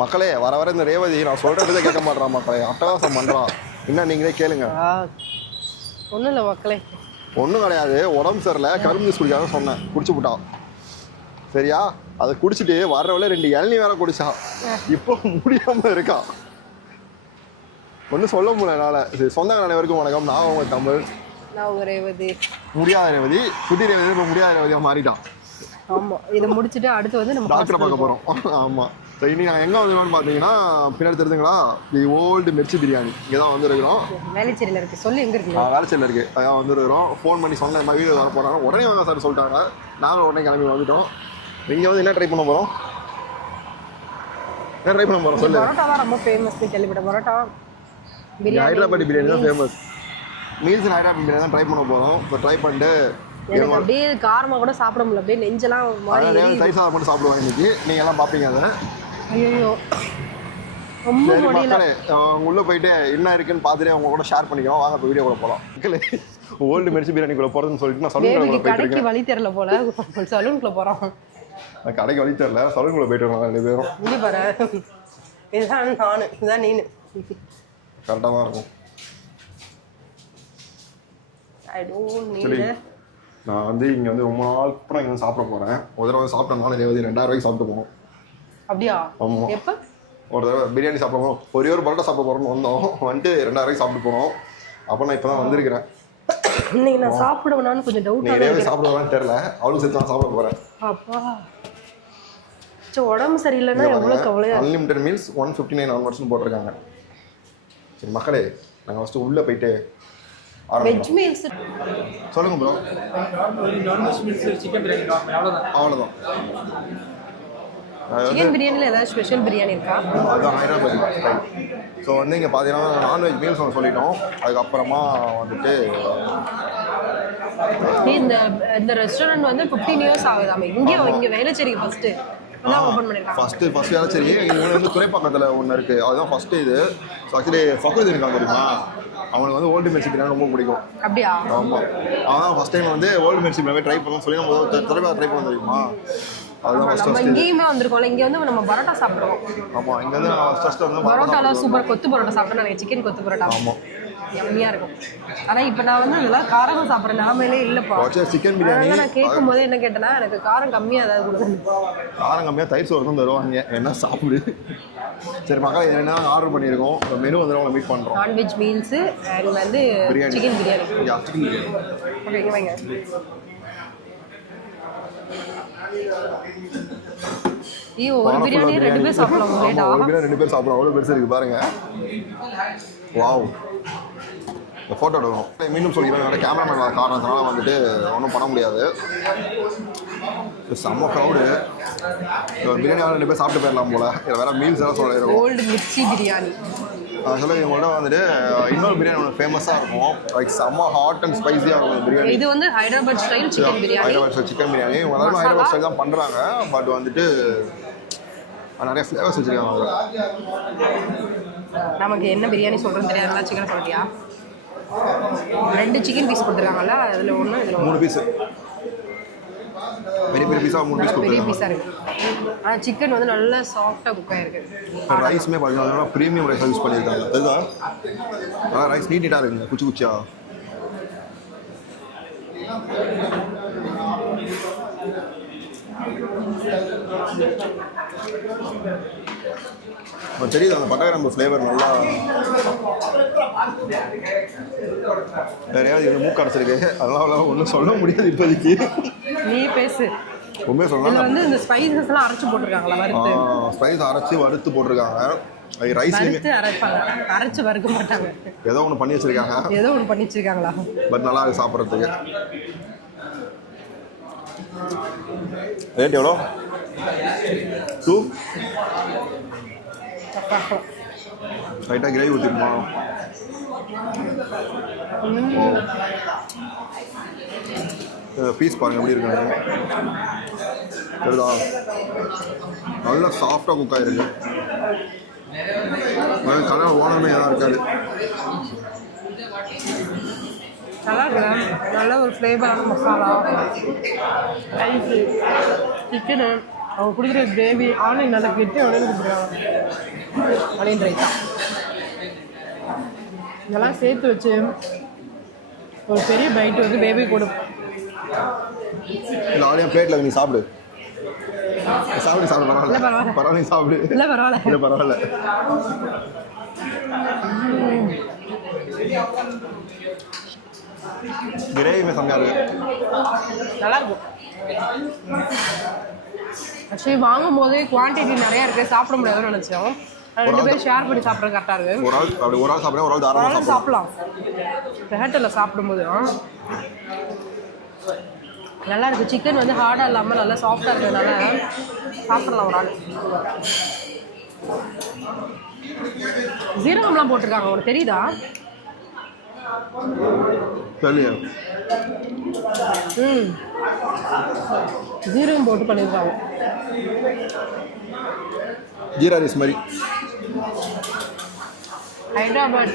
மக்களே வர வர இந்த ரேவதி நான் சொல்றதே கேட்க மாட்டேறான் மக்களே, அட்டகாசம் பண்றான். என்ன நீங்களே கேளுங்க. ஒன்றும் இல்லை மக்களே, ஒன்றும் கிடையாது. உடம்பு சரியில்லை, கரும்பு ஜூஸ் குடிக்காத சொன்னேன், குடிச்சு விட்டான். சரியா? அதை குடிச்சிட்டு வர்றவளே 2 இளநீ வேற குடிச்சா. இப்போ முடியாம இருக்கா, ஒன்றும் சொல்ல முடியல என்னால். சரி, சொந்தங்கள் அனைவருக்கும் வணக்கம். நான் உங்க தமிழ், நான் உங்க ரேவதி. முடியாத ரேவதி, சுட்டி ரேவதி இப்போ முடியாத ரேவதியாக மாறிட்டான். ஆமாம், இதை முடிச்சுட்டு அடுத்து வந்து நம்ம டாக்டரை பார்க்க போகிறோம். ஆமாம். ஸோ இன்னைக்கு நாங்கள் எங்கே வந்துருக்கோம்னு பார்த்தீங்கன்னா, பின்னாடி தெரிஞ்சுங்களா, தி ஓல்டு மிர்ச்சி பிரியாணி இங்கே தான் வந்துருக்கிறோம். வேலைச்சேரியில் இருக்குது. சொல்லி எங்கே இருக்குது? வேலைச்சேரியில் இருக்குது. அதான் வந்துருக்கிறோம். ஃபோன் பண்ணி சொன்ன இந்த மாதிரி வீடியோ வர போகிறாங்க. உடனே வாங்க சார் சொல்லிட்டாங்க. நாங்களும் உடனே கிளம்பி வந்துட்டோம். இங்கே வந்து என்ன ட்ரை பண்ண போகிறோம்? என்ன ட்ரை பண்ண போகிறோம் சொல்லு. பரோட்டா தான் ரொம்ப ஃபேமஸ் கேள்விப்பட்டேன். பரோட்டா பிரியாணி, ஹைதராபாடி பிரியாணி தான் ஃபேமஸ். மீல்ஸ் ஹைதராபாடி பிரியாணி தான் ட்ரை பண்ண போகிறோம். இப்போ ட்ரை பண்ணிட்டு எனக்கு அப்படியே காரமாக கூட சாப்பிட முடியல, அப்படியே நெஞ்செல்லாம் தயிர் சாதம் மட்டும் சாப்பிடுவாங்க இன்னைக்கு. நீங்கள் எல்லாம் பார்ப்பீங்க அதை. ஐயோ ரொம்ப முடியல. உள்ளே போயிட்டு என்ன இருக்குன்னு பார்த்துட்டு அவங்க கூட ஷேர் பண்ணிக்கிறோம். வாங்க இப்போ வீடியோ கூட போகலாம். ஓல்டு மிர்ச்சி பிரியாணிக்குள்ளே போகிறதுன்னு சொல்லிட்டு நான் சலூன் கடைக்கு வழி தெரியல போல, சலூனுக்குள்ளே போகிறோம். நான் கடைக்கு வழி தெரியல, சலூனுக்குள்ளே போயிட்டு இருக்கோம் 2 பேரும். இங்கே பாரு, இதுதான் நான், இதுதான் நீனு. கரெக்டாக தான் இருக்கும். I don't need. நான் வந்து இங்கே வந்து ரொம்ப நாள் அப்புறம் இங்கே வந்து சாப்பிட போகிறேன். ஒரு தடவை சாப்பிட்டனால 2000 ரூபாய்க்கு சாப்பிட்டு போகணும். அப்படியா? ஆமாம். எப்போ ஒரு தடவை பிரியாணி சாப்பிட போகிறோம், ஒரே ஒரு பரோட்டா சாப்பிட போகிறோம்னு வந்தோம். வந்துட்டு 2000 ரூபாய்க்கு சாப்பிட்டு போனோம். அப்போ நான் இப்போ தான் வந்திருக்கிறேன். இன்னைக்கு நான் சாப்பிடுவேனான்னு கொஞ்சம் டவுட். நீ சாப்பிடுவான்னு தெரியல, அவளுக்கு சேர்த்து நான் சாப்பிட போகிறேன். அப்பா சரி, உடம்பு சரியில்லைன்னா எவ்வளோ கவலையா. அன்லிமிட்டட் மீல்ஸ் 159 ஆன்வர்ட்ஸ்னு போட்டிருக்காங்க. சரி மக்களே, நாங்கள் ஃபஸ்ட்டு உள்ளே போயிட்டு வெஜ் மீல்ஸ் சொல்லுங்க ப்ரோ. அவ்வளோதான். சிக்கன் பிரியாணியில் ஏதாவது ஸ்பெஷல் பிரியாணி இருக்கா? அதுதான் ஹைதராபாடி ஸ்டைல். ஸோ வந்து இங்கே பார்த்தீங்கன்னா நான்வெஜ் மீல்ஸ் ஒன்று சொல்லிட்டோம். அதுக்கப்புறமா வந்துட்டு இந்த இந்த ரெஸ்டாரண்ட் வந்து 15 இயர்ஸ் ஆகுதாமே. இங்கே வேலைச்சேரிக்கு ஃபஸ்ட்டு ஓப்பன் பண்ணிருக்காங்க. ஃபஸ்ட்டு வேலைச்சேரி. இது வந்து துறைப்பாக்கத்தில் ஒன்று இருக்குது, அதுதான் ஃபஸ்ட்டு இது. ஸோ ஆக்சுவலி ஃபக்ருதீன் இருக்காங்க தெரியுமா, அவனுக்கு வந்து ஓல்டு மிர்ச்சி பிரியாணி ரொம்ப பிடிக்கும். அப்படியா? ஆமாம். அவன் ஃபஸ்ட் டைம் வந்து ஓல்டு மிர்ச்சி பிரியாணி ட்ரை பண்ணலாம் சொல்லி நம்ம துறைப்பாக ட்ரை பண்ண தெரியுமா, அதுதான் ஃபஸ்ட். நம்ம இங்கேயுமே வந்திருக்கோம்ல, இங்கே வந்து நம்ம பரோட்டா சாப்பிடுவோம். ஆமாம், இங்கே வந்து ஃபஸ்ட்டு வந்து பரோட்டாலாம் சூப்பர். கொத்து பரோட்டா சாப்பிட்டா நான் சிக்கன் கொத்து பரோட்டா. ஆமாம், எம்மியாக இருக்கும். ஆனால் இப்போ நான் வந்து அதெல்லாம் காரம் சாப்பிட்ற நிலமையிலே இல்லைப்பா. சிக்கன் பிரியாணி நான் கேட்கும் போது என்ன கேட்டேன்னா, எனக்கு காரம் கம்மியாக ஏதாவது கொடுக்கணும். காரம் கம்மியாக தயிர் சோறு தான் தருவாங்க, என்ன சாப்பிடு. சரி மக்கள், என்ன ஆர்டர் பண்ணியிருக்கோம், மெனு வந்து உங்களை மீட் பண்ணுறோம். நான்வெஜ் மீல்ஸு அண்ட் வந்து chicken biryani. Chicken biryani. Okay, இங்கே வாங்க. ஒரு பிரியாணி 2 பேர் சாப்பிடலாம். ஒரு பிரியாணி 2 பேர் சாப்பிடலாம், அவ்வளோ பெருசு இருக்குது பாருங்க. வாவ், இந்த ஃபோட்டோ எடுக்கணும். மீண்டும் சொல்லிக்கிறேன், என்னோட கேமராமேன் காரணத்தினால வந்துட்டு ஒன்றும் பண்ண முடியாது. செம்ம க்ரௌடு. பிரியாணி 2 பேர் சாப்பிட்டு போயிடலாம் போல. இதில் வேறு மீல்ஸ் எல்லாம் சொல்லிடுறோம். ஓல்டு மிர்ச்சி பிரியாணி. ஆக்சுவலாக இவங்கள்ட்ட வந்துட்டு இன்னொரு பிரியாணி ஒன்று ஃபேமஸாக இருக்கும், லைக் செம்ம ஹாட் அண்ட் ஸ்பைஸியாக இருக்கும் பிரியாணி. இது வந்து Hyderabad style chicken biryani. Hyderabad style chicken biryani. இவங்க எல்லாரும் ஹைதராபாத் ஸ்டைல் தான் பண்ணுறாங்க. பட் வந்துட்டு நிறைய ஃப்ளேவர்ஸ் வச்சுருக்காங்க அவங்க. நமக்கு என்ன பிரியாணி சொல்கிறேன்னு தெரியாதுங்களா. சிக்கன் சொல்லிட்டியா? 2 சிக்கன் பீஸ் கொடுத்துருக்காங்கல்ல, அதில் ஒன்று இதில் 3 பீஸு. பெரிய பெரிய பீஸாக 3 பீஸ் பெரிய பீஸாக இருக்குது. ஆனால் சிக்கன் வந்து நல்லா சாஃப்டாக குக் ஆகிருக்கு. ரைஸுமே பார்த்தீங்கன்னா ப்ரீமியம் ரைஸ் யூஸ் பண்ணியிருக்காங்க. அதுதான் ஆனால் ரைஸ் நீட்டாக இருக்குங்க, குச்சி குச்சியா. தெரியுது அந்த பட்டை கிராம்பு ஃப்ளேவர் நல்லா. நிறையா இது மூக்கு அடைச்சிருக்கு, அதெல்லாம் ஒன்றும் சொல்ல முடியாது இப்போதைக்கு. நீ பேசு. உண்மையாக சொல்லலாம். வந்து இந்த ஸ்பைசஸ் எல்லாம் அரைச்சு போட்டிருக்காங்களா? வறுத்து ஸ்பைஸ் அரைச்சி வறுத்து போட்டிருக்காங்க. ரைஸ்லேயுமே அரைச்சு வறுக்க மாட்டாங்க, ஏதோ ஒன்று பண்ணி வச்சிருக்காங்களா? பட் நல்லா இருக்கு சாப்பிட்றதுக்கு. ரேட் எவ்வளோ? 2. ரைட்டாக கிரேவி ஊற்றிருமா? பீஸ் பாருங்கள் எப்படி இருக்குங்க. சரிதா? நல்லா சாஃப்டாக குக் ஆகிருக்கு. கலர் ஓனமே எதாவது இருக்காது. நல்லா இருக்குல்ல, நல்ல ஒரு ஃப்ளேவரான மசாலா, ரைஸு, சிக்கனு, அவங்க கொடுக்குற கிரேவி ஆனியன் நல்லா கெட்டி ஆனியன் கொடுக்குறாங்க. ஆனியன் ரைத்தா இதெல்லாம் சேர்த்து வச்சு ஒரு பெரிய பைட் வந்து பேபி கொடு. இந்த ஆனியன் பிளேட்டில் நீ சாப்பிடு சாப்பிடு சாப்பிடு இல்லை பரவாயில்ல பரவாயில்ல பரவாயில்ல சாப்பிடு. இல்லை பரவாயில்ல இல்லை பரவாயில்ல. கிரேவியுமே செம்மையாக இருக்கு. நல்லா இருக்கும். ஆக்சுவலி வாங்கும் போது குவான்டிட்டி நிறையா இருக்குது, சாப்பிட முடியாதுன்னு நினச்சோம். 2 பேரும் ஷேர் பண்ணி சாப்பிட்றது கரெக்டாக இருக்குது. ஒரு ஆள் அப்படி ஒரு ஆள் சாப்பிட்றேன், ஒரு ஆள் ஒரு தாராளமாக ஆள் சாப்பிடலாம். ஹோட்டலில் சாப்பிடும்போது நல்லா இருக்குது. சிக்கன் வந்து ஹார்டாக இல்லாமல் நல்லா சாஃப்டாக இருக்கிறதுனால சாப்பிட்றலாம் ஒரு ஆள். ஜீரகம்லாம் போட்டிருக்காங்க, உனக்கு தெரியுதா? தெரியல. ஜீரகம் போட்டு பண்ணியிருக்காங்க. ஜீரா ரைஸ் மாதிரி. ஹைதராபாத்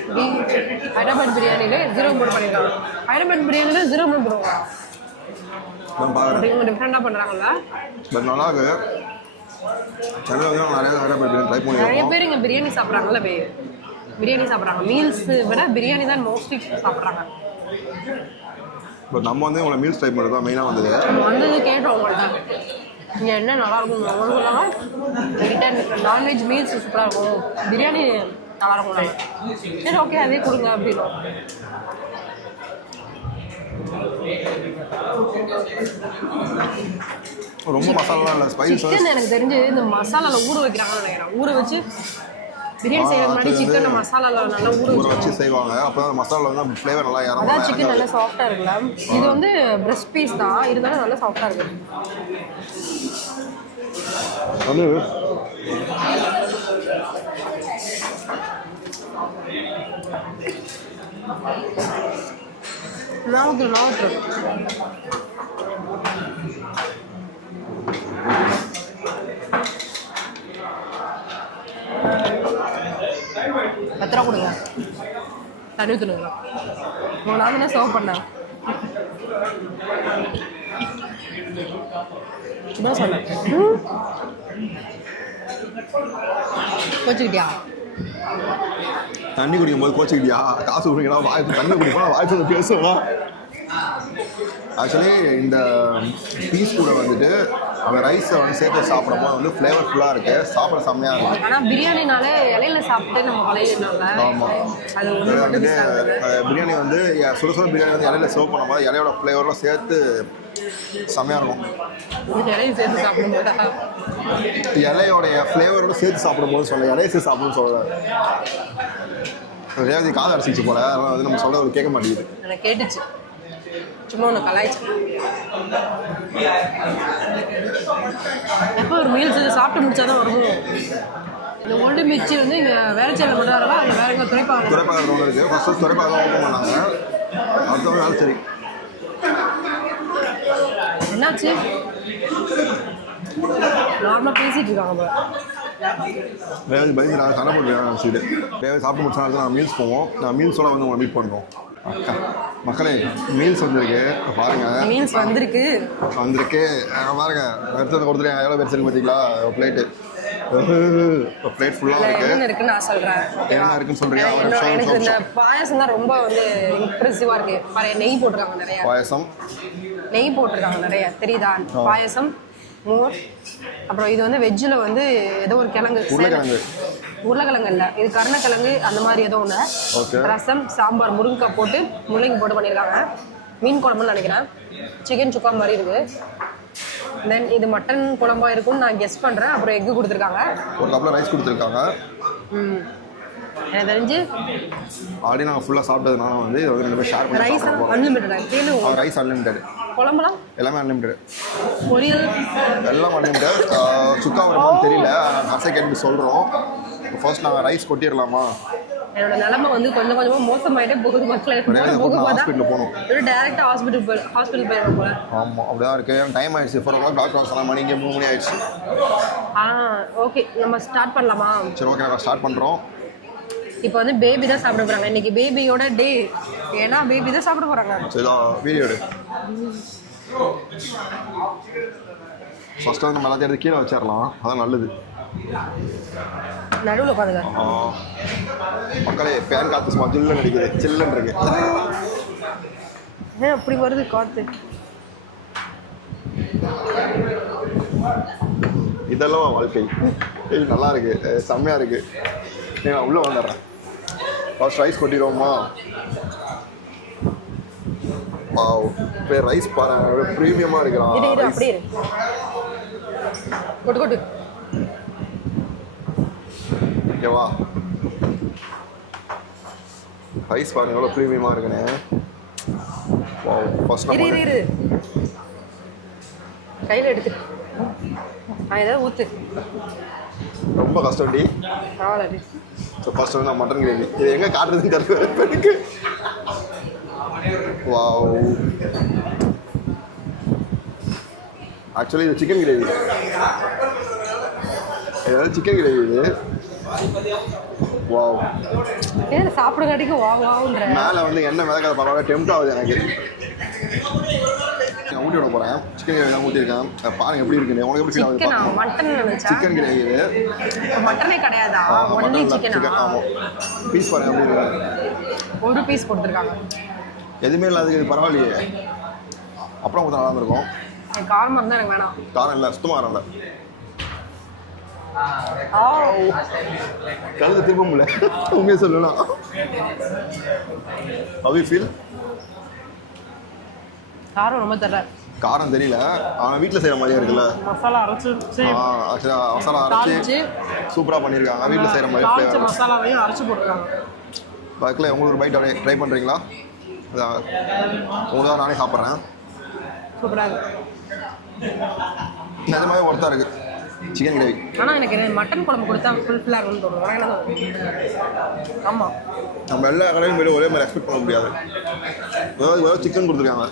பிரியாணியில் ஜீரகம் போட்டு பண்ணியிருக்காங்க. ஹைதராபாத் பிரியாணியில் ஜீரகம் போடுவாங்க. நான் பார்க்குறேன். இவங்க டிஃப்ரெண்டாக பண்ணுறாங்கல்ல. பட் நல்லா இருக்கு. சென்னையில் வந்து நிறைய ஹைதராபாத் பிரியாணி ட்ரை நிறைய பண்ணியிருக்கோம். பேர் இங்கே பிரியாணி சாப்பிட்றாங்கல்ல. பிரியாணி சாப்பிட்றாங்க. மீல்ஸ் விட பிரியாணி தான் மோஸ்ட்லி சாப்பிட்றாங்க. பட் நம்ம வந்து உங்களை மீல்ஸ் ட்ரை பண்ணுறது தான் மெயினாக வந்தது. நம்ம வந்தது கேட்டோம் உங்கள்கிட்ட, இங்கே என்ன நல்லா இருக்கும் சொன்னாங்க. என்கிட்ட நான்வெஜ் மீல்ஸ் சூப்பராக இருக்கும், பிரியாணி நல்லா இருக்கும். சரி ஓகே அதே கொடுங்க அப்படின்னு. ரொம்ப மசாலா இல்லை, ஸ்பைசஸ். சிக்கன் எனக்கு தெரிஞ்சு இந்த மசாலாவில் ஊற வைக்கிறாங்கன்னு நினைக்கிறேன். ஊற வச்சு பிரியாணி செய்யறது முன்னாடி சிக்கன் மசாலாவில் நல்லா ஊற வச்சு செய்வாங்க. அப்போ தான் மசாலா வந்து ஃப்ளேவர் நல்லா இறங்கும். அதான் சிக்கன் நல்லா சாஃப்டாக இருக்குல்ல. இது வந்து பிரெஸ்ட் பீஸ் தான், இருந்தாலும் நல்லா சாஃப்டாக இருக்கு. நாவுக்கு பத்திரா கொடுங்க, தண்ணி ஊற்றுனுங்களா. உங்கள் நான் தானே சர்வ் பண்ணேன். இதான் சொன்னேன். கோச்சுக்கிட்டியா? தண்ணி குடிக்கும்போது கோச்சிக்கிட்டியா? காசு குடிக்கலாம், வாய்ப்பு தண்ணி குடிப்போம், வாய்ப்பு பேசுவோம். ஆக்சுவலி இந்த பீஸ் கூட வந்துட்டு அந்த ரைஸை வந்து சேர்த்து சாப்பிடும்போது வந்து ஃப்ளேவர்ஃபுல்லாக இருக்குது, சாப்பிட செம்மையாக இருக்கும். ஆனால் பிரியாணினாலே இலையில சாப்பிட்டு நம்ம பழையினால. ஆமாம், அது வந்துட்டு பிரியாணி வந்து சுட சுட பிரியாணி வந்து இலையில சர்வ் பண்ணும்போது இலையோட ஃப்ளேவர்லாம் சேர்த்து செம்மையாக இருக்கும். இலையும் சேர்த்து சாப்பிடும்போது இலையோடைய ஃப்ளேவரோட சேர்த்து சாப்பிடும்போது சொல்ல, இலையை சேர்த்து சாப்பிடுன்னு சொல்ல. ரேவதி காது அரைச்சிச்சு போல, அதனால் வந்து நம்ம சொல்ல ஒரு கேட்க மாட்டேங்குது. எனக்கு கேட்டுச்சு, சும்மா ஒன்று கலாய்ச்சி. எப்போ ஒரு மீல்ஸ் இது சாப்பிட்டு முடிச்சாதான் வரும். இந்த ஒன்று மிச்சி வந்து இங்கே வேலைச்சேரியில் பண்ணுறாங்களா, அங்கே வேற எங்கே துறைப்பாங்க ஒன்று இருக்குது. ஃபஸ்ட்டு துறைப்பாக தான் ஓப்பன் பண்ணாங்க, அடுத்த வேலை சரி. என்னாச்சு? நார்மலாக பேசிகிட்டு இருக்காங்க போல. ரேவதி பயந்து நான் சண்டை போட்டு நினச்சிட்டு ரேவதி சாப்பிட்டு முடிச்சா நான் மீல்ஸ் போவோம். நான் மீல்ஸோட வந்து உங்களை மீட் பண்ணுறோம். மக்களே மீல்ஸ் வந்திருக்கு பாருங்க. மீல்ஸ் வந்திருக்கு பாருங்க. எடுத்து கொடுத்துருக்கேன். எவ்வளோ பேர் சரி பார்த்தீங்களா? பிளேட்டு பிளேட் ஃபுல்லாக இருக்குன்னு நான் சொல்கிறேன். என்ன இருக்குன்னு சொல்கிறீங்க? எனக்கு இந்த பாயசம் தான் ரொம்ப வந்து இம்ப்ரெசிவாக இருக்குது. பாரு, நெய் போட்டிருக்காங்க நிறையா. பாயசம் நெய் போட்டிருக்காங்க நிறைய, தெரியுதா? பாயசம், மோர், அப்புறம் இது வந்து வெஜ்ஜில் வந்து ஏதோ ஒரு கிழங்கு, உருளைக்கிழங்கு இல்லை, இது கருணக்கிழங்கு அந்த மாதிரி ஏதோ ஒன்று. ரசம், சாம்பார், முருங்கைக்காய் போட்டு முள்ளங்கி போட்டு பண்ணியிருக்காங்க. மீன் குழம்புன்னு நினைக்கிறேன். சிக்கன் சுக்கா மாதிரி இருக்குது. தென் இது மட்டன் குழம்பா இருக்கும்னு நான் கெஸ் பண்ணுறேன். அப்புறம் எக்கு கொடுத்துருக்காங்க, ஒரு கப்பில் ரைஸ் கொடுத்துருக்காங்க. எனக்கு தெரிஞ்சு ஆல்ரெடி நாங்கள் ஃபுல்லாக சாப்பிட்டதுனால வந்து இது வந்து 2 பேர் ஷேர் பண்ணி ரைஸ் அன்லிமிட்டட். கேளு, ரைஸ் அன்லிமிட்டட், குழம்புலாம் எல்லாமே அன்லிமிட்டட், பொரியல் எல்லாம் அன்லிமிட்டட். சுக்கா வருமானு தெரியல, கசை கேட்டு சொல்கிறோம். ஃபர்ஸ்ட் நாங்கள் ரைஸ் கொட்டிடலாமா? என்னோட நிலைமை வந்து கொஞ்சம் கொஞ்சமாக மோசமாயிட்டே போகுது. மக்கள் ஹாஸ்பிட்டல் போகணும், டேரெக்டாக ஹாஸ்பிட்டல் போயிடும் போல. ஆமாம், அப்படிதான் இருக்குது. டைம் ஆயிடுச்சு. 4 o'clock டாக்டர் சொன்ன மணி, இங்கே 3 மணி ஆயிடுச்சு. ஓகே, நம்ம ஸ்டார்ட் பண்ணலாமா? சரி ஓகே, நாங்கள் ஸ்டார்ட் பண்ணுறோம். இப்போ வந்து பேபி தான் சாப்பிட போகிறாங்க. இன்னைக்கு பேபியோட டே, ஏன்னா பேபி தான் சாப்பிட போகிறாங்க. சரி வீடியோ எடு. ஃபர்ஸ்ட் வந்து நம்ம எல்லாத்தையும் எடுத்து கீழே வச்சிடலாம், அதான் நல்லது. நடுவில் உட்காந்துக்க. மக்களே ஃபேன் காற்று சும்மா ஜில்லுன்னு அடிக்குது, சில்லுன்னு இருக்கு. ஏன் அப்படி வருது காற்று? இதெல்லாம் வாழ்க்கை. நல்லா இருக்கு, செம்மையா இருக்கு. நான் உள்ள வந்துடுறேன். ஃபர்ஸ்ட் ரைஸ் கொட்டிடுவோமா? வாவ், இப்போ ரைஸ் பாருங்க ப்ரீமியமாக இருக்கிறான். அப்படியே கொட்டு கொட்டு. ஓகேவா? ரைஸ் பாருங்க எவ்வளோ ப்ரீமியமாக இருக்குன்னு. வாவ், ஃபர்ஸ்ட் இரு கையில் எடுத்து ஏதாவது ஊற்று. ரொம்ப கஷ்டம்டி. பரவாயில்ல. ஸோ ஃபர்ஸ்ட் வந்து நான் மட்டன் கிரேவி, இது எங்கே காட்டுறதுன்னு தெரியல எனக்கு. வாவ், ஆக்சுவலி இது சிக்கன் கிரேவி. ஏதாவது சிக்கன் கிரேவி இது. வாவ், ஏன் சாப்பிடுறதுக்கு வாவுன்ற மேலே வந்து எண்ணெய் மிதக்காத பரவாயில்ல, டெம்ட் ஆகுது எனக்கு. நான் ஊட்டி விட போகிறேன். சிக்கன் கிரேவி தான் ஊட்டியிருக்கேன். பாருங்க எப்படி இருக்குன்னு. உனக்கு எப்படி ஃபீல் ஆகுது? மட்டன் நினைச்சா சிக்கன் கிரேவி இது. மட்டனே கிடையாதா? Only chicken. ஆமாம், பீஸ் பாருங்க எப்படி இருக்கு. ஒரு பீஸ் கொடுத்துருக்காங்க. எதுவுமே இல்லாததுக்கு இது பரவாயில்லையே. அப்புறம் கொஞ்சம் நல்லா இருக்கும். காரமாக இருந்தால் எனக்கு வேணாம். காரம் இல்லை, சுத்தமாக காரம் இல்லை. கழுது திரும்ப முடியல உண்மையை சொல்லலாம். How you feel? காரம் ரொம்ப தெரியல. காரம் தெரியல, ஆனால் வீட்டில் செய்கிற மாதிரியே இருக்குல்ல. மசாலா அரைச்சு மசாலா அரைச்சி சூப்பராக பண்ணியிருக்காங்க. வீட்டில் செய்கிற மாதிரி மசாலாவையும் அரைச்சி போட்டுருக்காங்க. அதுக்குள்ள உங்களுக்கு ஒரு பைட் அப்படியே ட்ரை பண்ணுறீங்களா? உங்களுக்கு தான் நானே சாப்பிட்றேன். சூப்பராக இருக்கு. நிஜமாவே ஒர்த்தாக இருக்குது சிக்கன் கிரேவி. ஆனால் எனக்கு மட்டன் குழம்பு கொடுத்தா ஃபுல்ஃபில்லாக இருக்கும்னு தோணும். என்ன தோணும்? ஆமாம், நம்ம எல்லா கடையும் போய்ட்டு ஒரே மாதிரி எக்ஸ்பெக்ட் பண்ண முடியாது. ஏதாவது சிக்கன் கொடுத்துருக்காங்க.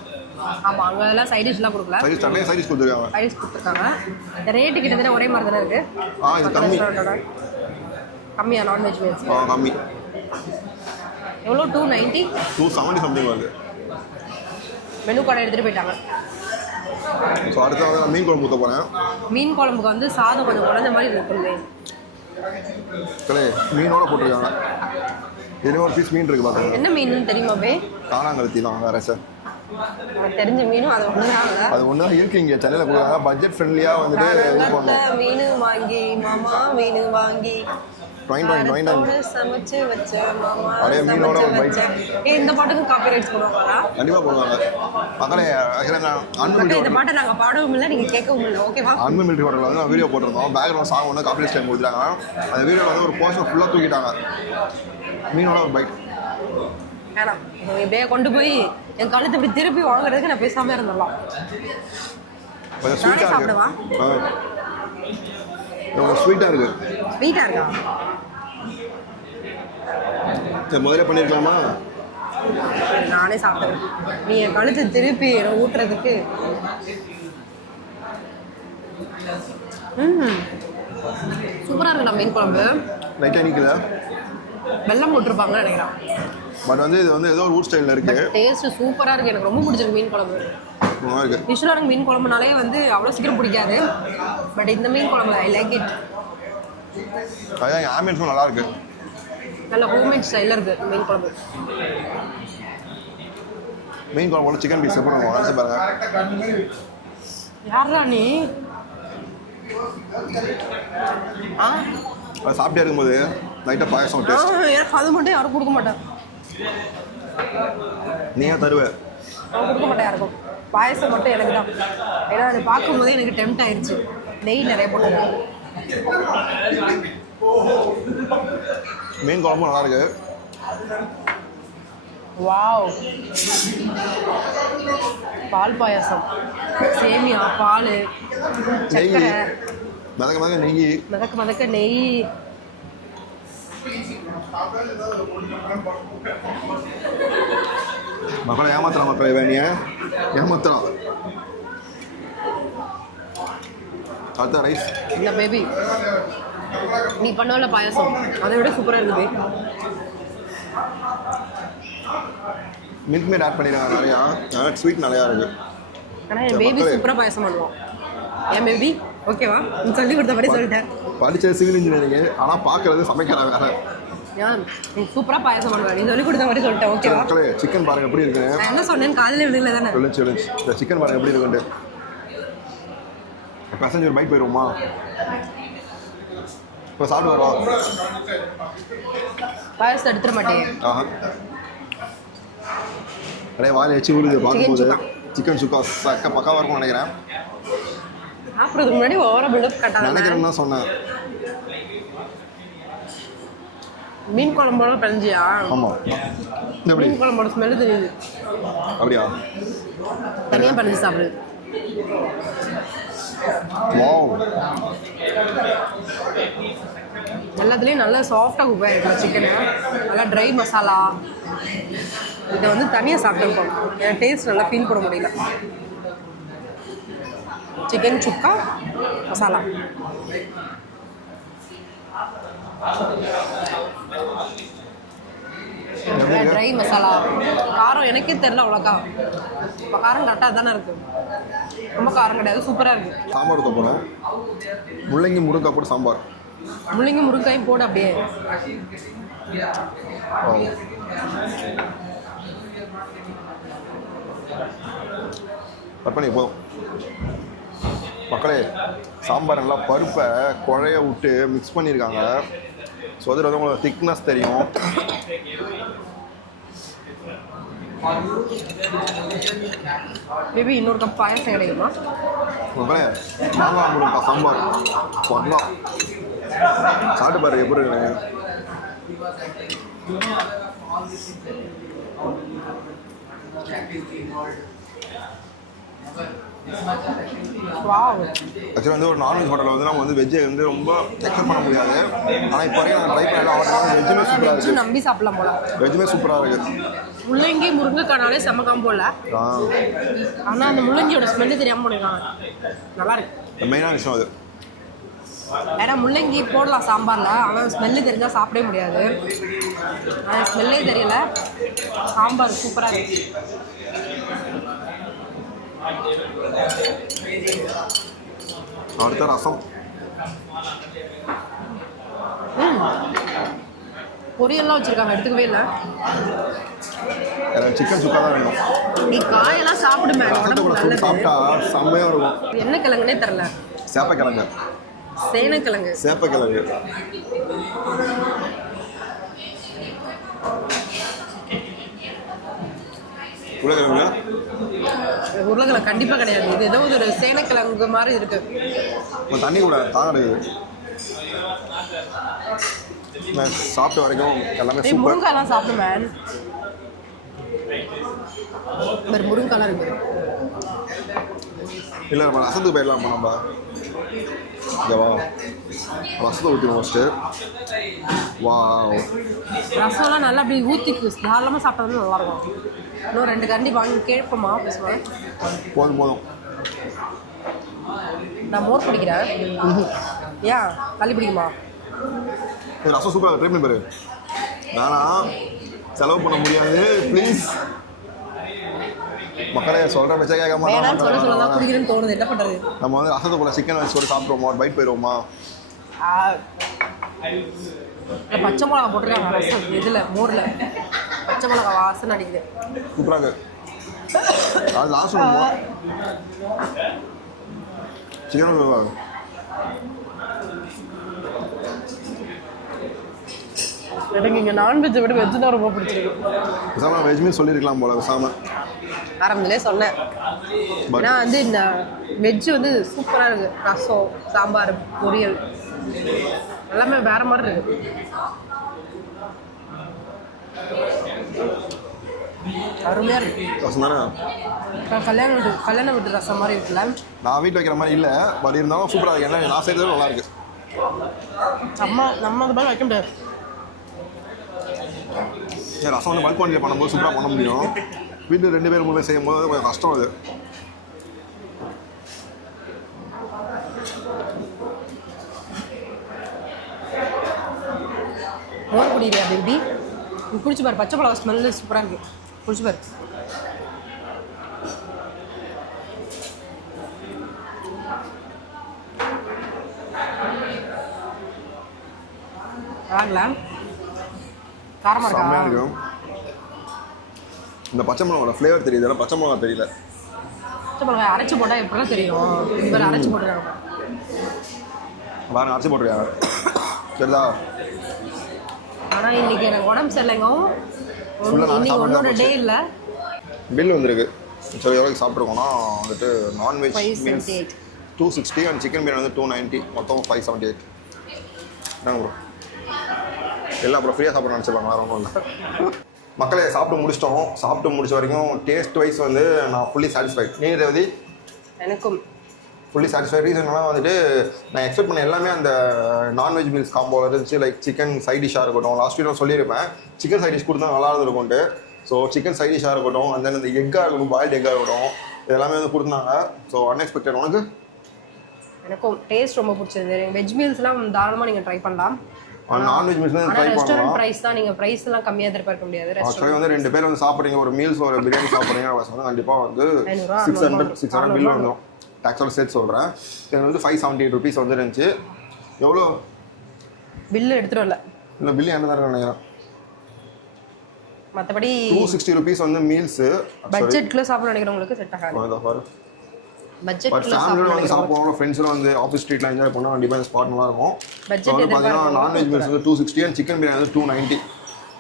ஆமாம், அங்கே எல்லாம் சைட் டிஷ்லாம் கொடுக்கல. சைட் டிஷ் கொடுத்துருக்காங்க. சைட் டிஷ் கொடுத்துருக்காங்க. ரேட்டு கிட்டத்தட்ட ஒரே மாதிரி தானே இருக்குது. இது கம்மி. கம்மியா நான்வெஜ் மீல்ஸ்? கம்மி. எவ்வளோ? 290 270 சம்திங் வருது. மெனு கார்டை எடுத்துகிட்டு போயிட்டாங்க. ஸோ அடுத்த வந்து நான் மீன் குழம்பு ஊற்ற போகிறேன். மீன் குழம்புக்கு வந்து சாதம் கொஞ்சம் குறைஞ்ச மாதிரி இருக்குல்ல. மீனோட போட்டிருக்காங்க. இதுலேயும் ஒரு பீஸ் மீன் இருக்குது பார்த்துங்க. என்ன மீன் தெரியுமாவே? காணாங்கழுத்தி தான் வேறு சார். எனக்கு தெரிஞ்ச மீனும் அது ஒன்று தான். அது ஒன்று தான் இருக்குது இங்கே சென்னையில் கொடுக்குறாங்க. பட்ஜெட் ஃப்ரெண்ட்லியாக வந்துட்டு இது பண்ணுவோம். மீன் வாங்கி மாமா மீன் வாங்கி சமைச்சு வச்ச மாமா. அப்படியே மீனோட ஒரு பைட். இந்த பாட்டுக்கும் காப்பி ரைட்ஸ் போடுவாங்களா? கண்டிப்பாக போடுவாங்க. மக்களே இந்த பாட்டை நாங்கள் பாடவும் இல்லை, நீங்கள் கேட்கவும் இல்லை. ஓகேவா? அன்லிமிட்டட் ஹோட்டலில் வந்து வீடியோ போட்டிருந்தோம். பேக்ரவுண்ட் சாங் ஒன்று காப்பி ரைட்ஸ் டைம் கொடுத்துட்டாங்க. அந்த வீடியோவில் வந்து ஒரு போஸ்டர் ஃபுல்லாக தூக்கிட்டாங்க. மீனோட ஒரு பைட் வேணாம், இப்படியே கொண்டு போய் என் கழுத்து இப்படி திருப்பி வாங்குறதுக்கு நான் பேசாமல் இருந்துடலாம். கொஞ்சம் ஸ்வீட்டாக இருக்கு. ஸ்வீட்டாக இருக்கு. ஸ்வீட்டாக இருக்கா? சரி, முதல்ல பண்ணியிருக்கலாமா? நானே சாப்பிட்டேன். நீ என் கழுத்து திருப்பி ஊட்டுறதுக்கு. சூப்பராக இருக்குண்ணா மீன் குழம்பு. லைட்டாக நிற்கல, வெல்லம் போட்டிருப்பாங்கன்னு நினைக்கிறேன். பட் வந்து இது வந்து ஏதோ ஒரு ஊர் ஸ்டைலில் இருக்குது. டேஸ்ட்டு சூப்பராக இருக்குது. எனக்கு ரொம்ப பிடிச்சிருக்கு மீன் குழம்பு. யூஸ்வலாக எனக்கு மீன் குழம்புனாலே வந்து அவ்வளோ சீக்கிரம் பிடிக்காது. பட் இந்த மீன் குழம்பு ஐ லைக் இட். அதான் ஆம்பியன்ஸும் நல்லா இருக்கு. நல்ல ஹோம்மேட் ஸ்டைலில் இருக்குது மீன் குழம்பு. மீன் குழம்போட சிக்கன் பீஸ் பண்ணுவோம். அரைச்சி பாருங்க. யாரா நீ? அதை சாப்பிட்டே இருக்கும்போது லைட்டாக பாயசம் டேஸ்ட். எனக்கு அது மட்டும் யாரும் கொடுக்க மாட்டேன். நீ ஏன் தருவேன்? அவன் கொடுக்க மாட்டேன் யாருக்கும். பாயசம் மட்டும் எனக்கு தான். ஏன்னா அது பார்க்கும்போதே எனக்கு டெம்ட் ஆயிடுச்சு. நெய் நிறைய போட்டு. மீன் குழம்பும் நல்லா இருக்கு. வாவ், பால் பாயாசம், சேமியா, பால், சக்கரை, மதக்க நெய், மதக்க நெய். மக்களை ஏமாத்தலாம். மக்களை வேணிய ஏமாத்தலாம். அடுத்த ரைஸ். இந்த பேபி நீ பண்ணல பாயாசம் அதை விட சூப்பராக இருக்குது. மில்க் மேட் ஆட் பண்ணிடுறாங்க நிறையா. ஸ்வீட் நிறையா இருக்குது. ஆனால் என் பேபி சூப்பராக பாயாசம் பண்ணுவோம். ஏன் பேபி ஓகேவா நீ சொல்லி கொடுத்த மாதிரி சொல்லிட்டேன். படித்தது சிவில் இன்ஜினியரிங், ஆனால் பார்க்கறது சமைக்கிற வேலை. ஏன் நீ சூப்பராக பாயசம் பண்ணுவேன், நீ சொல்லி கொடுத்த மாதிரி சொல்லிட்டேன். ஓகேவா மக்களே சிக்கன் பாருங்க எப்படி இருக்கு. நான் என்ன சொன்னேன்னு காலையில் விடல தானே. சொல்லுச்சு இந்த சிக்கன் பாருங்க எப்படி இருக்குண்டு. Passenger bike போயிடுவோமா? இப்போ சாப்பிட்டு வரோம். பாயசம் எடுத்துட மாட்டேன். ஆஹா அப்படியே வாயில் வச்சு விழுது பார்க்கும்போது. சிக்கன் சுக்கா பக்காவாக இருக்கும்னு நினைக்கிறேன். சாப்பிட்றதுக்கு முன்னாடி ஓவரா பில்டப் கட்டாத நினைக்கிறேன்னு தான் சொன்னேன். மீன் குழம்போட பிணைஞ்சியா? ஆமாம். மீன் குழம்போட ஸ்மெல்லு தெரியுது. அப்படியா? தனியாக பிணைஞ்சி சாப்பிடுது. வாவ், எல்லாத்துலேயும் நல்லா சாஃப்டாக குக் ஆகிருக்கும் சிக்கனு. நல்லா ட்ரை மசாலா. இதை வந்து தனியாக சாப்பிட்டுருக்கோம், என் டேஸ்ட் நல்லா ஃபீல் பண்ண முடியல. சிக்கன் சுக்கா மசாலா ட்ரை மசாலா. காரம் எனக்கே தெரில அவ்வளோக்கா. இப்போ காரம் கரெக்டாக தானே இருக்குது, ரொம்ப காரம் கிடையாது, சூப்பராக இருக்குது. சாம்பார் ஊற்ற போகிறேன். முள்ளங்கி முருங்காய் போட்டு சாம்பார். முள்ளங்கி முருங்காயும் போடு அப்படியே. கட் பண்ணி போதும். மக்களே சாம்பார் நல்லா பருப்பை குழைய விட்டு மிக்ஸ் பண்ணியிருக்காங்க. ஸோ அதில் வந்து உங்களுக்கு திக்னஸ் தெரியும். மேபி இன்னொரு கப் பாயசம் கிடைக்குமா? மக்களே மாங்காய் முருங்கக்காய் சாம்பார் பண்ணலாம். சாப்பிட்டு பாரு எப்படி இருக்குங்க. ஆக்சுவலாக வந்து ஒரு நான்வெஜ் ஹோட்டலில் வந்து நம்ம வந்து வெஜ்ஜை வந்து ரொம்ப எக்ஸ்பெக்ட் பண்ண முடியாது. ஆனால் இப்போ வரைக்கும் நான் ட்ரை பண்ணலாம். வெஜ்ஜுமே சூப்பராக இருக்குது. நம்பி சாப்பிடலாம் போல. வெஜ்ஜுமே சூப்பராக இருக்குது. முள்ளங்கி முருங்கைக்கானாலே செம்ம காம்போல. ஆனால் அந்த முள்ளங்கியோட ஸ்மெல்லு தெரியாமல் பண்ணிருக்காங்க. நல்லா இருக்கு. மெயினான விஷயம் அது. ஏன்னா முள்ளங்கி போடலாம் சாம்பாரில், ஆனால் ஸ்மெல்லு தெரிஞ்சால் சாப்பிடவே முடியாது. ஆனால் ஸ்மெல்லே தெரியல. சாம்பார் சூப்பராக இருக்கு. அடுத்த ரசம். பொரியல்லாம் வச்சிருக்காங்க, எடுத்துக்கவே இல்லை. எனக்கு சிக்கன் சுக்கா தான் வேணும். நீ காயெல்லாம் சாப்பிடுமே, ரசத்தை சாப்பிட்டா செம்மையாக இருக்கும். என்ன கிழங்குனே தெரில. சேப்பக்கிழங்கு. சேனக்கிழங்கு. சேப்பக்கிழங்கு. உருளைக்கிழங்கு. உருளைக்கிழங்கு கண்டிப்பாக கிடையாது. இது ஏதோ ஒரு சேனக்கிழங்கு மாதிரி இருக்கு. தண்ணி கூட தாங்க சாப்பிட்ட வரைக்கும் எல்லாமே சூப்பர். முருங்காய்லாம் சாப்பிடுவேன். முருங்காய்லாம் இருக்கு. இல்லை நம்ம ரசத்துக்கு போயிடலாமா? நம்ம ஓகேவா? ரசத்தை ஊற்றிடுவோம் ஃபஸ்ட்டு. வா, ரசம்லாம் நல்லா அப்படி ஊற்றிக்கு தாராளமாக சாப்பிட்டது நல்லாயிருக்கும். இன்னும் 2 கரண்டி வாங்கி கேட்போமா பேசுவேன். போதும் போதும். நான் மோர் பிடிக்கிறேன். ஏன் தள்ளி பிடிக்குமா? ரசம் சூப்பராக ட்ரை பண்ணி பாரு. வேணாம், செலவு பண்ண முடியாது ப்ளீஸ். மக்களே சொல்கிற பச்சை கேட்க மாட்டோம். சொல்ல குடிக்கிறேன்னு தோணுது, என்ன பண்ணுறது? நம்ம வந்து ரசத்துக்குள்ள சிக்கன் வச்சு ஒரு சாப்பிட்ருவோமா? பைட் போயிடுவோமா? பச்சை மிளகா போட்டுருக்காங்க ரசம் இதில், மோரில் பச்சை மிளகா வாசனை அடிக்குது. சூப்பராக அது லாஸ்ட் சொல்லுவோம். சிக்கன் எனக்கு இங்கே நான்வெஜ்ஜை விட வெஜ்ஜு தான் ரொம்ப பிடிச்சிருக்கு. பேசாமல் வெஜ்மே சொல்லியிருக்கலாம் போல. பேசாமல் ஆரம்பத்திலே சொன்னேன். ஏன்னா வந்து இந்த வெஜ்ஜு வந்து சூப்பராக இருக்குது. ரசம், சாம்பார், பொரியல் எல்லாமே வேற மாதிரி இருக்கு. அருமையாக இருக்கு. ரசம் தானே? கல்யாண வீட்டு ரசம் மாதிரி இருக்குல்ல? நான் வீட்டில் வைக்கிற மாதிரி இல்லை, பட் இருந்தாலும் சூப்பராக இருக்கு. ஏன்னா நான் செய்கிறது நல்லா இருக்கு. நம்ம அது மாதிரி வைக்க முடியாது. ரசம் வந்து பல்க் குவான்டிட்டி பண்ணும்போது சூப்பராக பண்ண முடியும். வீட்டில் 2 பேர் 3 பேர் செய்யும் போது கொஞ்சம் கஷ்டம். அது மோர் குடிக்கிறியா பேபி? குடிச்சு பாரு, பச்சை மிளகா ஸ்மெல்லு சூப்பராக இருக்கு. குடிச்சு பாரு. வாங்கல காரமாக செம்மையாக இருக்கா? இருக்கும். இந்த பச்சை மிளகாவோட ஃப்ளேவர் தெரியுது, பச்சை மிளகா தெரியல. பச்சை மிளகாய் அரைச்சி போட்டால் எப்படிலாம் தெரியும்? இவர் அரைச்சி போட்டுருக்காங்க. பாருங்க, அரைச்சி போட்டுருக்காங்க. சரிதா? ஆனால் இன்னைக்கு எனக்கு உடம்பு சரியில்லைங்க. இன்னைக்கு ஒன்னோட டே இல்லை. பில் வந்துருக்கு. சரி, எவ்வளோக்கு சாப்பிட்ருக்கோம்னா வந்துட்டு non veg meals 260 and chicken biryani வந்து 290, மொத்தம் 578. என்னங்க ப்ரோ எல்லாம் அப்புறம் ஃப்ரீயாக சாப்பிட நினச்சிருப்பாங்க, வேறு ஒன்றும் இல்லை. மக்களே சாப்பிட்டு முடிச்சிட்டோம். சாப்பிட்டு முடிச்ச வரைக்கும் டேஸ்ட் வைஸ் வந்து நான் ஃபுல்லி சாட்டிஸ்ஃபைட். நீ ரேவதி? எனக்கும் ஃபுல்லி சாட்டிஸ்ஃபைட். ரீசன்லாம் வந்துட்டு நான் எக்ஸ்பெக்ட் பண்ண எல்லாமே அந்த நான்வெஜ் மீல்ஸ் காம்போவில் இருந்துச்சு. லைக் சிக்கன் சைட் டிஷ்ஷாக இருக்கட்டும், லாஸ்ட் வீக் நான் சொல்லியிருப்பேன் சிக்கன் சைட் டிஷ் கொடுத்தா நல்லா இருந்திருக்கும்ட்டு. ஸோ சிக்கன் சைட் டிஷ்ஷாக இருக்கட்டும், அந்த இந்த எக்காக இருக்கட்டும், பாயில்டு எக்காக இருக்கட்டும், இதெல்லாமே வந்து கொடுத்தாங்க. So unexpected. உனக்கு? எனக்கும் டேஸ்ட் ரொம்ப பிடிச்சிருந்தது. வெஜ் மீல்ஸ்லாம் தாராளமாக நீங்கள் ட்ரை பண்ணலாம். நான்வெஜ் மீல்ஸ் ட்ரை ரெஸ்டாரண்ட் பண்ணலாம். ப்ரைஸ் தான், நீங்கள் ப்ரைஸ்லாம் கம்மியாக எதிர்பார்க்க முடியாது. ஆக்சுவலி வந்து 2 பேர் வந்து சாப்பிட்றீங்க, ஒரு மீல்ஸ் ஒரு பிரியாணி சாப்பிட்றீங்க வந்து கண்டிப்பாக வந்து 600 பில் வந்துடும். டேக்ஸோட சேர்த்து சொல்கிறேன். இது வந்து 578 ருபீஸ் வந்து இருந்துச்சு. எவ்வளோ பில்லு எடுத்துகிட்டு வரல? இல்லை, பில்லு என்ன தான் நினைக்கிறேன். மற்றபடி 260 ருபீஸ் வந்து மீல்ஸு. பட்ஜெட்குள்ளே சாப்பிட நினைக்கிறவங்களுக்கு செட் ஆகாது. பட் ஃபேமிலியோட வந்து சாப்பிடுவோம், ஃப்ரெண்ட்ஸ்லாம் வந்து ஆஃபீஸ் ஸ்ட்ரீட்லாம் என்ஜாய் பண்ணால் கண்டிப்பாக இந்த ஸ்பாட் நல்லா இருக்கும். பட்ஜெட் வந்து பார்த்தீங்கன்னா நான்வெஜ் மீல்ஸ் வந்து 260 அண்ட் சிக்கன் பிரியாணி வந்து 290.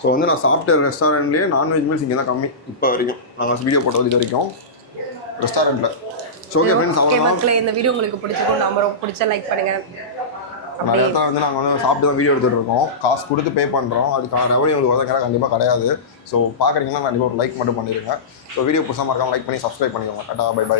ஸோ வந்து நான் சாப்பிட்ட ரெஸ்டாரண்ட்லேயே நான்வெஜ் மீல்ஸ் இங்கே தான் கம்மி இப்போ வரைக்கும். நாங்கள் வீடியோ போட்டது இது வரைக்கும் ரெஸ்டாரண்ட்டில். ஸோ ஓகே ஃப்ரெண்ட்ஸ், அவ்வளோதான். மக்களே, இந்த வீடியோ உங்களுக்கு பிடிச்சிருக்கும். நம்ம பிடிச்ச லைக் பண்ணுங்க. நிறைய இடத்துல வந்து நாங்கள் வந்து சாப்பிட்டு தான் வீடியோ எடுத்துகிட்டு இருக்கோம். காசு கொடுத்து பே பண்ணுறோம். அதுக்கான ரெவன்யூ உங்களுக்கு வந்து கண்டிப்பாக கிடையாது. ஸோ பார்க்குறீங்கன்னா கண்டிப்பாக ஒரு லைக் மட்டும் பண்ணிடுங்க. ஸோ வீடியோ புதுசாக மறக்காமல் லைக் பண்ணி சப்ஸ்கிரைப் பண்ணிக்கோங்க. Tata, bye by.